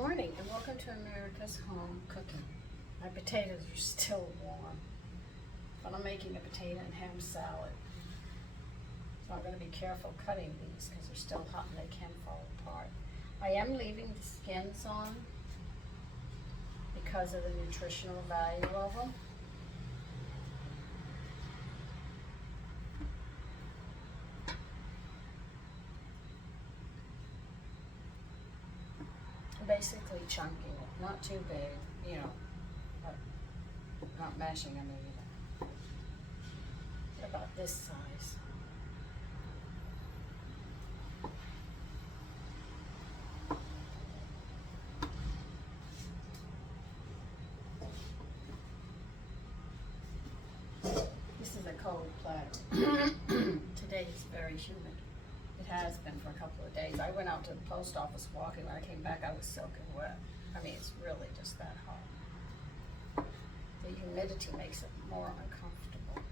morning and welcome to America's Home Cooking. My potatoes are still warm, but I'm making a potato and ham salad. So I'm going to be careful cutting these because they're still hot and they can fall apart. I am leaving the skins on because of the nutritional value of them. Basically chunking it, not too big, but not mashing them either. They're about this size. This is a cold platter. Today is very humid. It has been for a couple of days. I went out to the post office walking. When I came back, I was soaking wet. I mean, it's really just that hot. The humidity makes it more uncomfortable.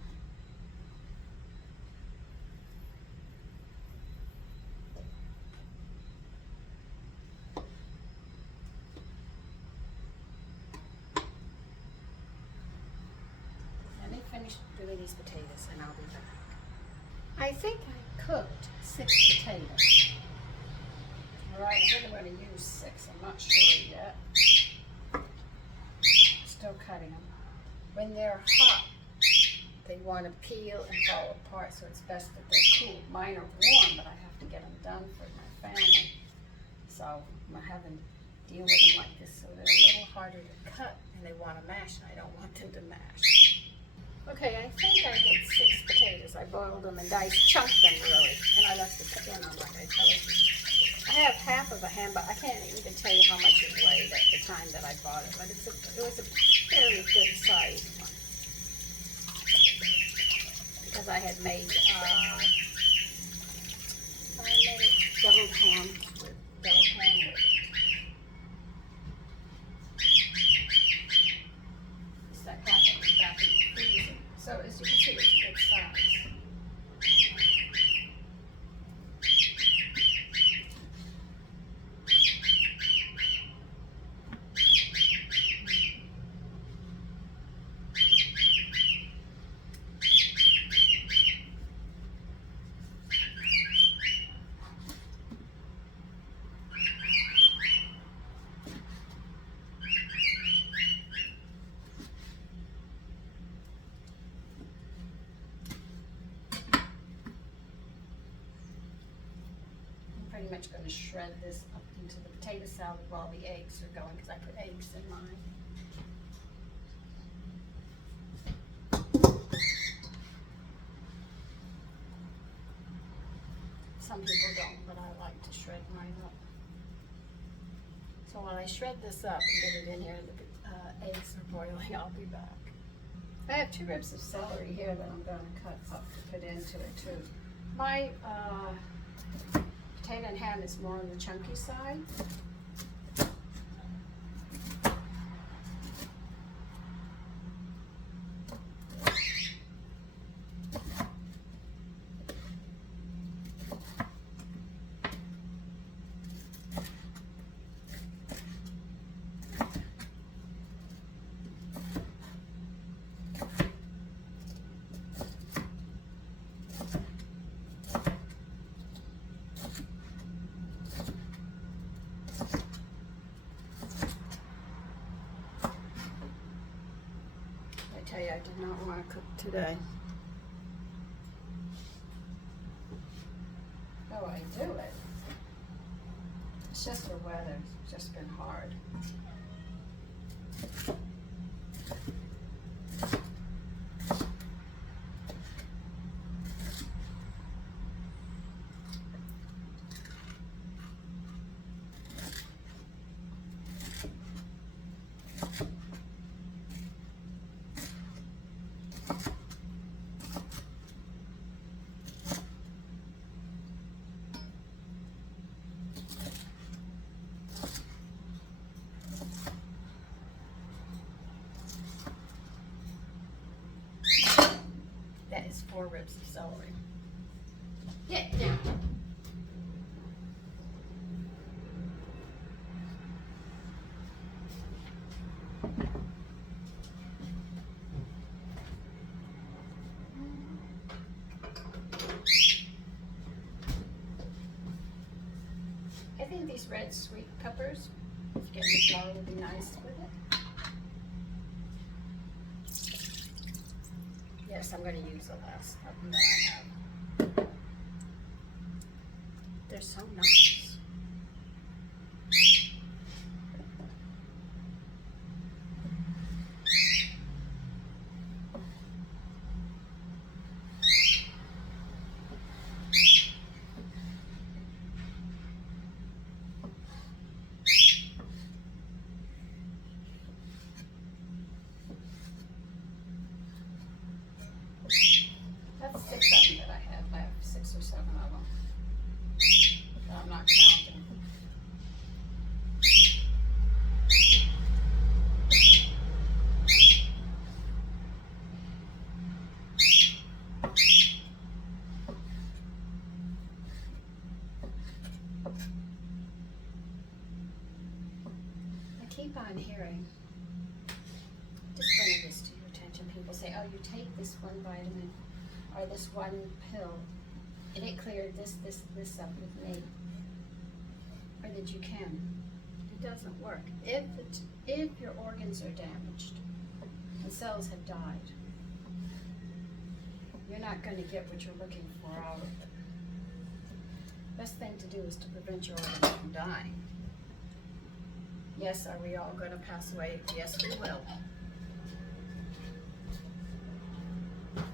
Let me finish doing these potatoes and I'll be back. I think I cooked 6 potatoes. Alright, I think I'm going to use 6. I'm not sure yet. Still cutting them. When they're hot, they want to peel and fall apart, so it's best that they're cool. Mine are warm, but I have to get them done for my family. So I'm having to deal with them like this, so they're a little harder to cut, and they want to mash, and I don't want them to mash. Okay, I think I did 6 potatoes. I boiled them and diced, chunked them really, and I left the skin on like I told you. I have half of a ham, but I can't even tell you how much it weighed at the time that I bought it, but it was a fairly good size one. Because I had made, deviled ham with it. That packet was back in the freezer. So as you can see, it's a good size. Pretty much going to shred this up into the potato salad while the eggs are going, because I put eggs in mine. Some people don't, but I like to shred mine up. So while I shred this up and get it in here, the eggs are boiling, I'll be back. I have 2 ribs of celery here that I'm going to cut up to put into it too. My potato and ham is more on the chunky side. I tell you, I did not want to cook today. Oh, I do it. It's just the weather. It's just been hard. That is 4 ribs of celery. Get down. these red sweet peppers. If you get the flour, would be nice with it. Yes, I'm going to use the last of them that I have. They're so nice. That's 6 of them that I have. I have 6 or 7 of them. But I'm not counting. I keep on hearing, just bringing this to your attention, people say, oh, you take this one vitamin or this one pill and it cleared this up with me. Or that you can. It doesn't work. If your organs are damaged and cells have died, you're not going to get what you're looking for out of it. Best thing to do is to prevent your organs from dying. Yes, are we all going to pass away? Yes, we will. But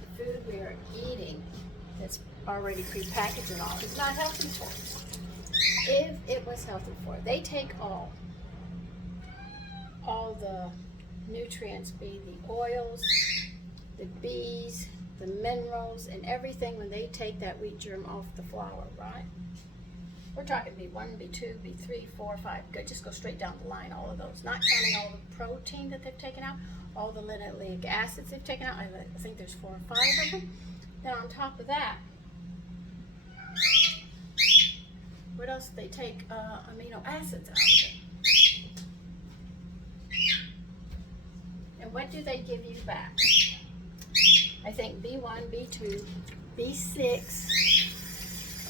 the food we are eating that's already prepackaged and all is not healthy for us. If it was healthy for us, they take all the nutrients, be the oils, the B's, the minerals, and everything when they take that wheat germ off the flour, right? We're talking B1, B2, B3, 4, 5. Good, just go straight down the line, all of those. Not counting all the protein that they've taken out, all the linoleic acids they've taken out. I think there's 4 or 5 of them. Then on top of that, what else? They take amino acids out of it. And what do they give you back? I think B1, B2, B6,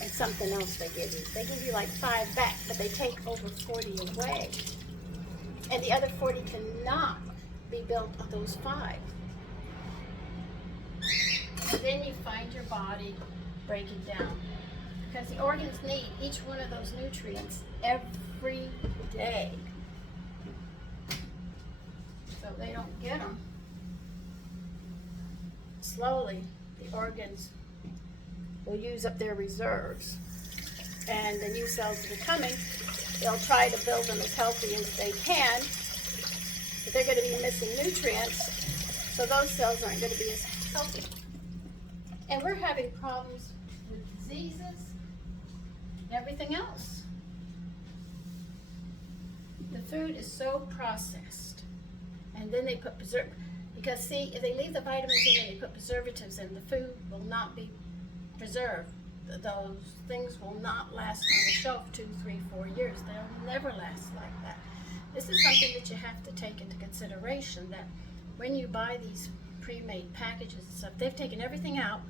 and something else they give you. They give you like 5 back, but they take over 40 away. And the other 40 cannot be built on those 5. And then you find your body breaking down. Because the organs need each one of those nutrients every day. So they don't get them. Slowly, the organs will use up their reserves. And the new cells that are coming, they'll try to build them as healthy as they can, but they're going to be missing nutrients, so those cells aren't going to be as healthy. And we're having problems with diseases and everything else. The food is so processed, and then they put because see, if they leave the vitamins in and they put preservatives in, the food will not be preserved. Those things will not last on the shelf 2, 3, 4 years. They'll never last like that. This is something that you have to take into consideration, that when you buy these pre-made packages and stuff, they've taken everything out,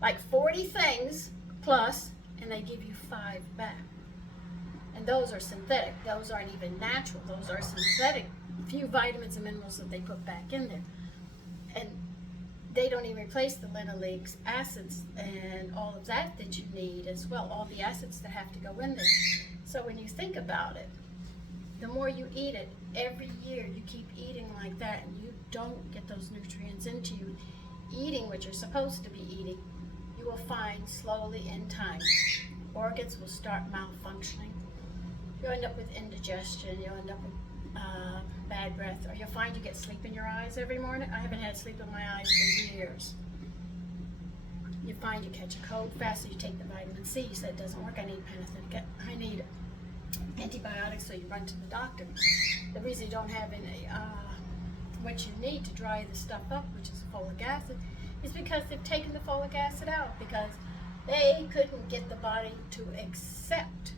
like 40 things plus, and they give you 5 back. And those are synthetic. Those aren't even natural. Those are synthetic. Few vitamins and minerals that they put back in there. And they don't even replace the linoleic acids and all of that you need as well, all the acids that have to go in there. So when you think about it, the more you eat it, every year you keep eating like that and you don't get those nutrients into you, eating what you're supposed to be eating, you will find slowly in time, organs will start malfunctioning. You'll end up with indigestion, you'll end up with bad breath, or you'll find you get sleep in your eyes every morning. I haven't had sleep in my eyes for years. You find you catch a cold fast, so you take the vitamin C. You say it doesn't work, I need Panathenic, I need antibiotics, so you run to the doctor. The reason you don't have any, what you need to dry the stuff up, which is folic acid, is because they've taken the folic acid out, because they couldn't get the body to accept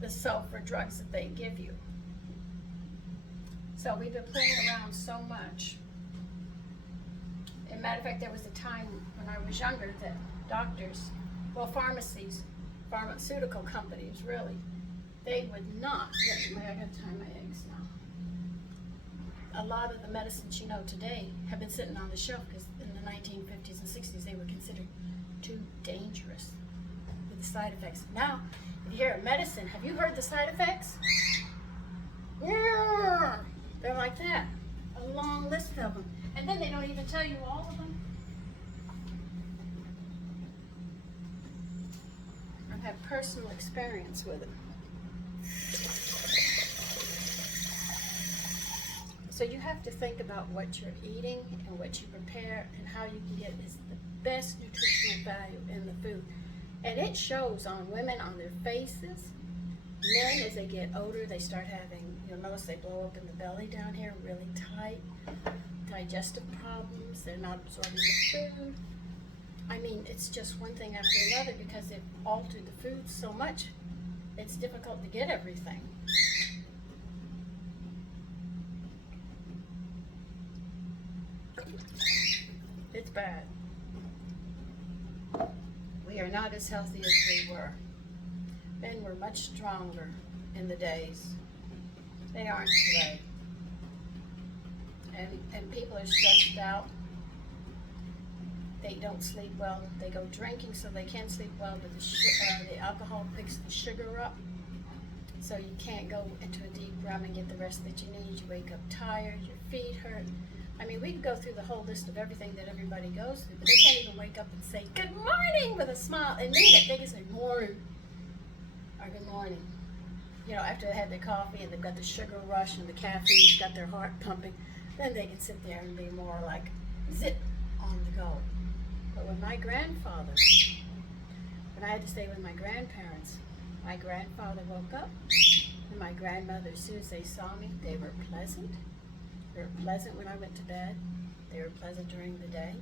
the sulfur drugs that they give you. So we've been playing around so much. As a matter of fact, there was a time when I was younger that doctors, well, pharmacies pharmaceutical companies, really, they would not, I gotta tie my eggs now. A lot of the medicines you know today have been sitting on the shelf because in the 1950s and 60s they were considered too dangerous with the side effects. Now, if you hear a medicine, have you heard the side effects? Yeah, they're like that, a long list of them. And then they don't even tell you all of them. I've had personal experience with it. So you have to think about what you're eating and what you prepare and how you can get is the best nutritional value in the food. And it shows on women, on their faces. Men, as they get older, they start having, you'll notice they blow up in the belly down here, really tight, digestive problems, they're not absorbing the food. I mean, it's just one thing after another because they've altered the food so much, it's difficult to get everything. It's bad. We are not as healthy as we were. Men were much stronger in the days. They aren't today. And people are stressed out. They don't sleep well. They go drinking so they can sleep well, but the alcohol picks the sugar up. So you can't go into a deep REM and get the rest that you need. You wake up tired, your feet hurt. I mean, we can go through the whole list of everything that everybody goes through, but they can't even wake up and say, good morning, with a smile, and mean it. They can say, morning, or good morning. You know, after they had their coffee and they've got the sugar rush and the caffeine's got their heart pumping, then they can sit there and be more like zip on the go. But with my grandfather, when I had to stay with my grandparents, my grandfather woke up, and my grandmother, as soon as they saw me, they were pleasant. They were pleasant when I went to bed. They were pleasant during the day.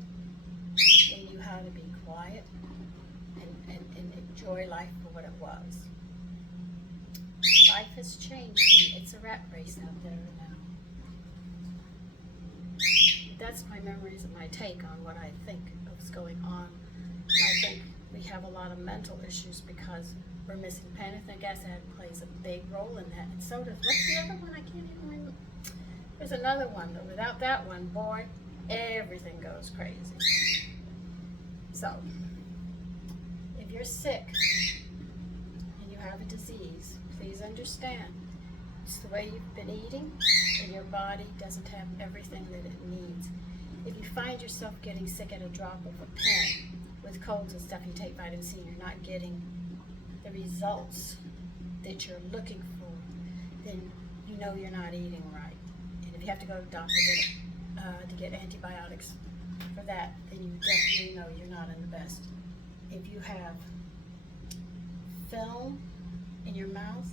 They knew how to be quiet and enjoy life for what it was. Life has changed, and it's a rat race out there now. That's my memories and my take on what I think is going on. I think we have a lot of mental issues because we're missing pantothenic acid plays a big role in that, and so does, what's the other one? I can't even remember. There's another one, but without that one, boy, everything goes crazy. So, if you're sick and you have a disease, please understand it's the way you've been eating, and your body doesn't have everything that it needs. If you find yourself getting sick at a drop of a pen, with colds and stuff, you take vitamin C, and you're not getting the results that you're looking for, then you know you're not eating right. And if you have to go to the doctor to get antibiotics for that, then you definitely know you're not in the best. If you have film in your mouth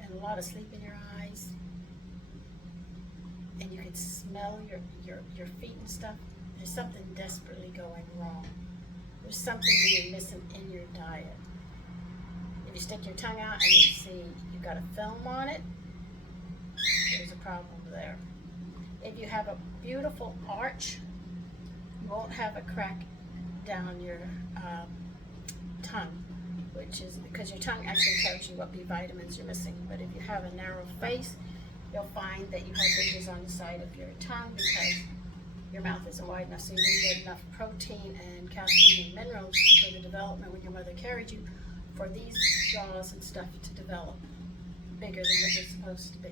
and a lot of sleep in your eyes, and you can smell your feet and stuff, there's something desperately going wrong. There's something that you're missing in your diet. If you stick your tongue out and you see you've got a film on it, there's a problem there. If you have a beautiful arch, you won't have a crack down your tongue, which is because your tongue actually tells you what B vitamins you're missing. But if you have a narrow face, you'll find that you have ridges on the side of your tongue because your mouth isn't wide enough, so you didn't get enough protein and calcium and minerals for the development when your mother carried you, for these jaws and stuff to develop bigger than what they're supposed to be.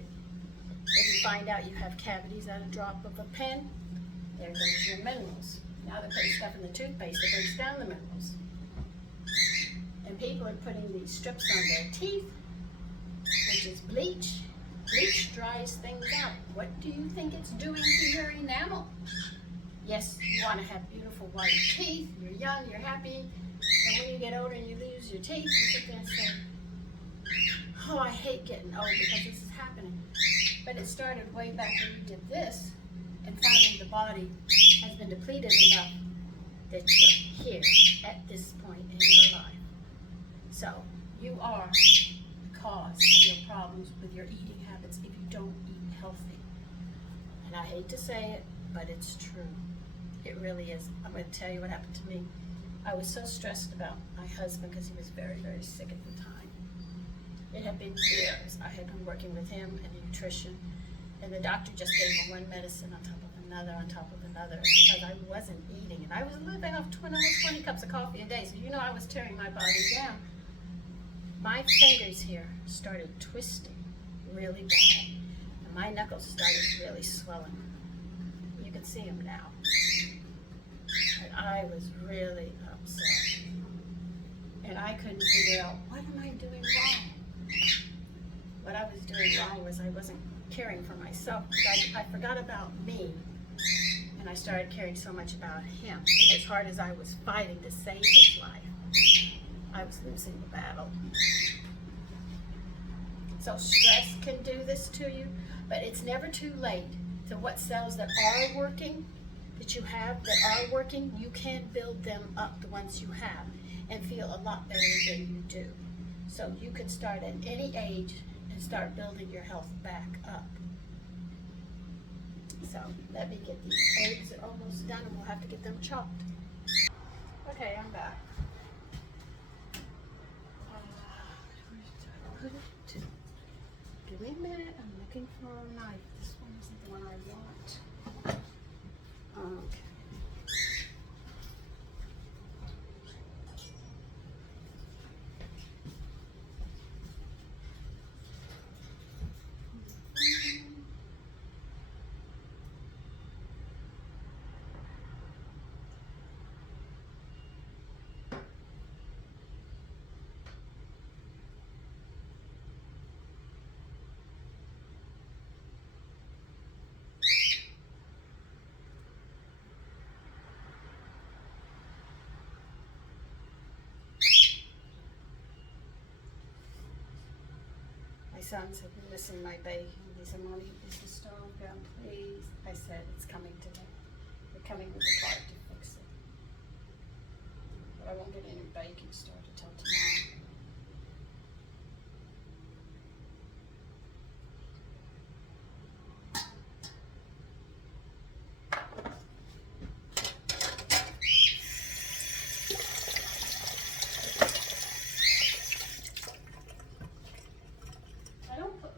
If you find out you have cavities at a drop of a pen, there goes your minerals. Now they're putting stuff in the toothpaste that breaks down the minerals. And people are putting these strips on their teeth, which is bleach. Bleach dries things out. What do you think it's doing to your enamel? Yes, you want to have beautiful white teeth. You're young, you're happy. And when you get older and you lose your teeth, you sit there and say, oh, I hate getting old because this is happening. But it started way back when you did this, and finally the body has been depleted enough that you're here at this point in your life. So you are the cause of your problems with your eating habits if you don't eat healthy. And I hate to say it, but it's true. It really is. I'm going to tell you what happened to me. I was so stressed about my husband because he was very, very sick at the time. It had been years. I had been working with him and nutrition, and the doctor just gave him one medicine on top of another on top of another because I wasn't eating, and I was living off 20 cups of coffee a day. So I was tearing my body down. My fingers here started twisting really bad, and my knuckles started really swelling. You can see them now. And I was really upset. And I couldn't figure out, what am I doing wrong? What I was doing wrong was I wasn't caring for myself. I forgot about me, and I started caring so much about him. And as hard as I was fighting to save his life, I was losing the battle. So stress can do this to you, but it's never too late. So what cells that are working, that you have that are working, you can build them up, the ones you have, and feel a lot better than you do. So you can start at any age and start building your health back up. So let me get these eggs are almost done, and we'll have to get them chopped. Okay, I'm back. Give me a minute. I'm looking for a knife. This one isn't the one I want. Okay. My sons have been missing my bacon. He said, Mommy, is the stove down, please? I said, it's coming today. They're coming with the cart to fix it. But I won't get any bacon started till tomorrow.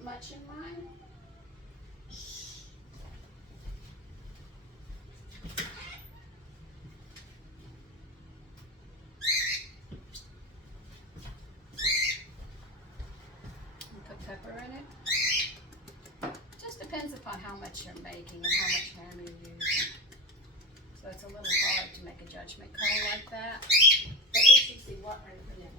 Much in mine. Put pepper in it. Just depends upon how much you're making and how much ham you're using. So it's a little hard to make a judgment call like that. But at least you see what I put in it.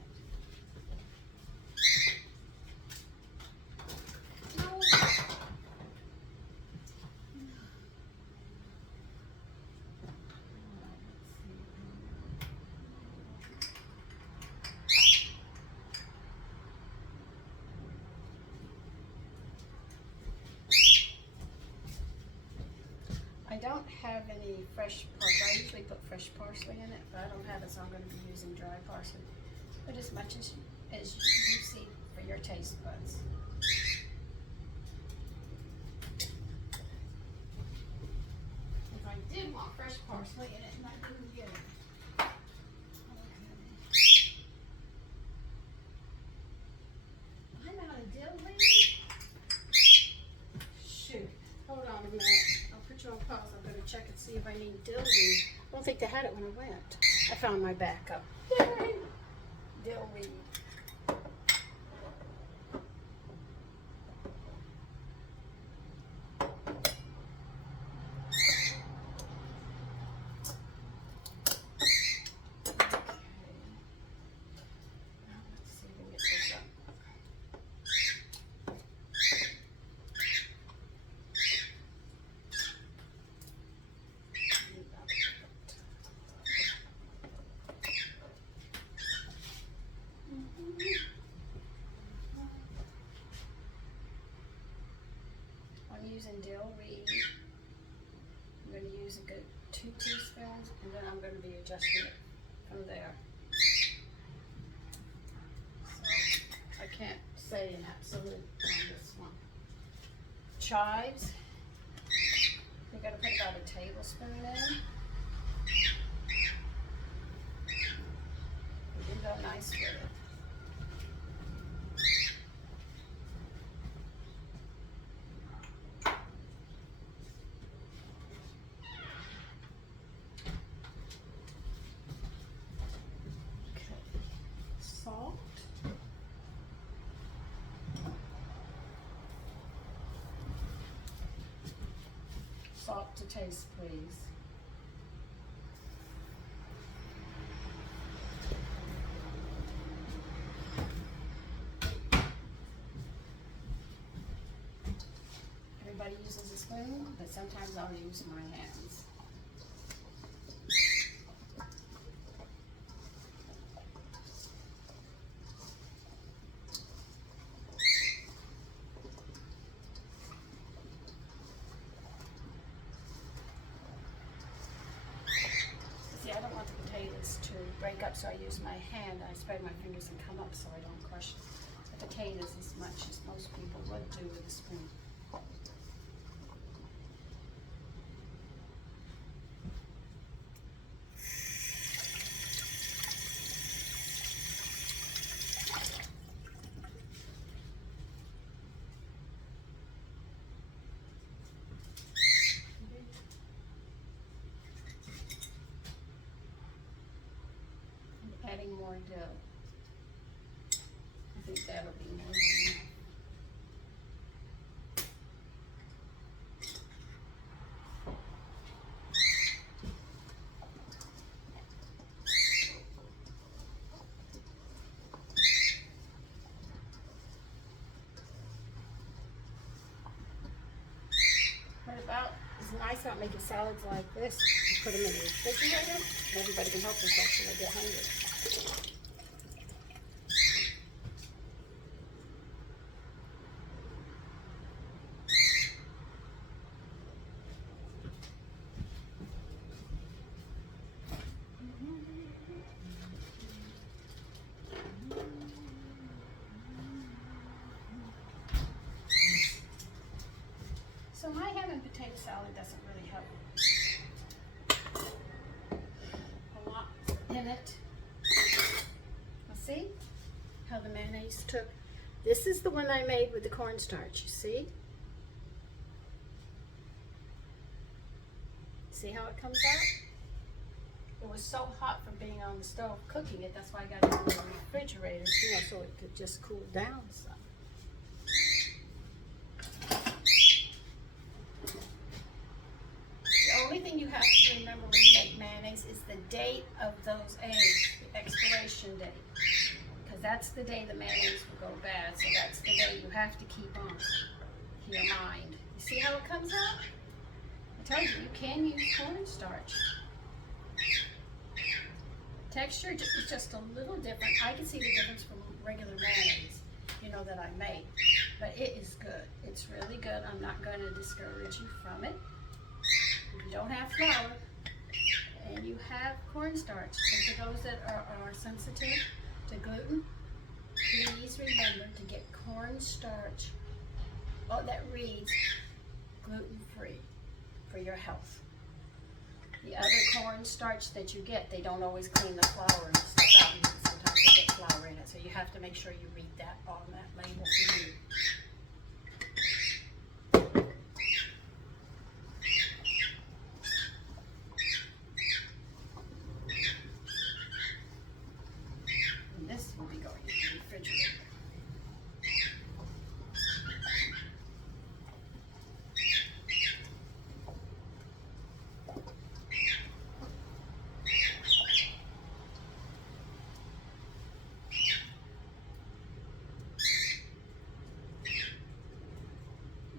I don't have any fresh parsley. I usually put fresh parsley in it, but I don't have it, so I'm going to be using dry parsley. Put as much as you see for your taste buds. If I did want fresh parsley in it, and I didn't get it. Okay. I'm out of dill leaves. Shoot. Hold on a minute. On pause. I'm going to check and see if I need dill weed. I don't think they had it when I went. I found my backup. Yay! Dill weed. Using dill weed. I'm going to use a good 2 teaspoons, and then I'm going to be adjusting it from there. So I can't say an absolute on this one. Chives. We're going to put about a tablespoon in. nice with it. Salt. Salt to taste, please. Everybody uses a spoon, but sometimes I'll use my hands. See, I don't want the potatoes to break up, so I use my hand. I spread my fingers and come up so I don't crush the potatoes as much as most people would do with a spoon. Adding more dough. I think that'll be more than enough. What about, it's nice about making salads like this. You put them in the refrigerator, and everybody can help themselves when they get hungry. So my ham and potato salad doesn't really have a lot in it. Now see how the mayonnaise took? This is the one I made with the cornstarch, you see? See how it comes out? It was so hot from being on the stove cooking it, that's why I got it in the refrigerator, you know, so it could just cool down some. The only thing you have to remember when you make mayonnaise is the date of those eggs, the expiration date. Because that's the day the mayonnaise will go bad, so that's the day you have to keep on your mind. You see how it comes out? I told you, you can use cornstarch. Texture is just a little different. I can see the difference from regular mayonnaise, you know, that I make. But it is good. It's really good. I'm not going to discourage you from it. If you don't have flour and you have cornstarch, and for those that are sensitive to gluten, please remember to get cornstarch that reads gluten-free for your health. The other cornstarch that you get, they don't always clean the flour and stuff out, and sometimes they get flour in it, so you have to make sure you read that on that label for you. And this will be going in the refrigerator.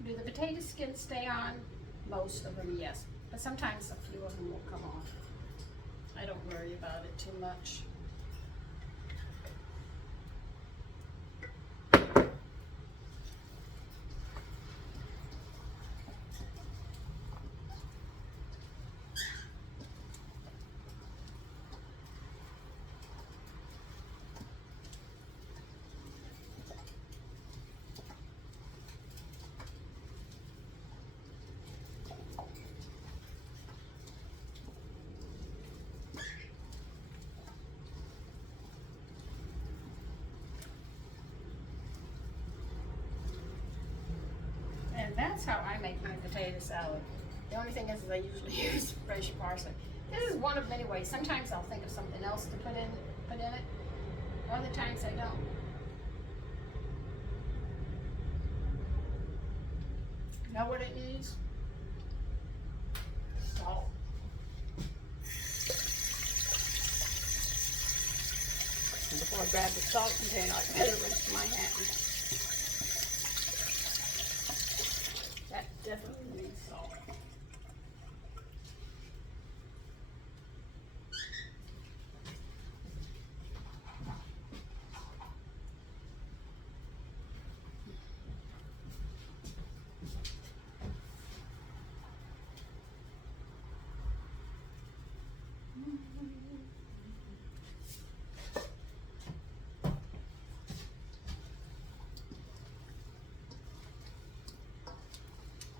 Do the potato skins stay on? Most of them, yes. But sometimes a few of them will come off. I don't worry about it too much. That's how I make my potato salad. The only thing is I usually use fresh parsley. This is one of many ways. Sometimes I'll think of something else to put in it. Other times I don't. You know what it needs? Salt. And before I grab the salt container, I better rinse my hands. That definitely needs salt.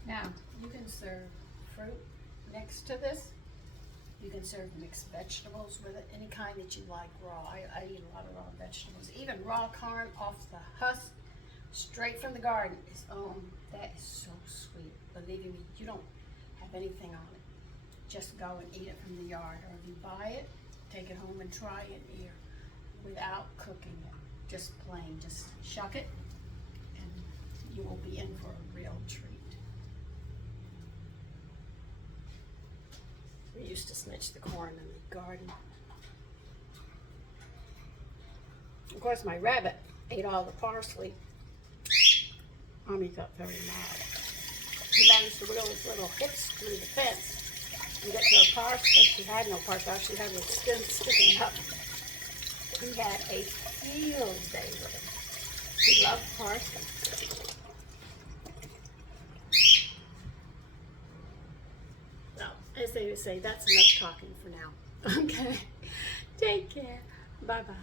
Now, you can serve fruit next to this. You can serve mixed vegetables with it, any kind that you like raw. I eat a lot of raw vegetables. Even raw corn off the husk, straight from the garden is, that is so sweet. Believe me, you don't have anything on it. Just go and eat it from the yard. Or if you buy it, take it home and try it here without cooking it. Just plain, just shuck it and you will be in for a real treat. We used to snitch the corn in the garden. Of course, my rabbit ate all the parsley. Mommy got very mad. He managed to wiggle his little hips through the fence and get to a parsley. She had no parsley. She had the skin sticking up. He had a field day with him. He loved parsley. As they would say, that's enough talking for now. Okay. Take care. Bye-bye.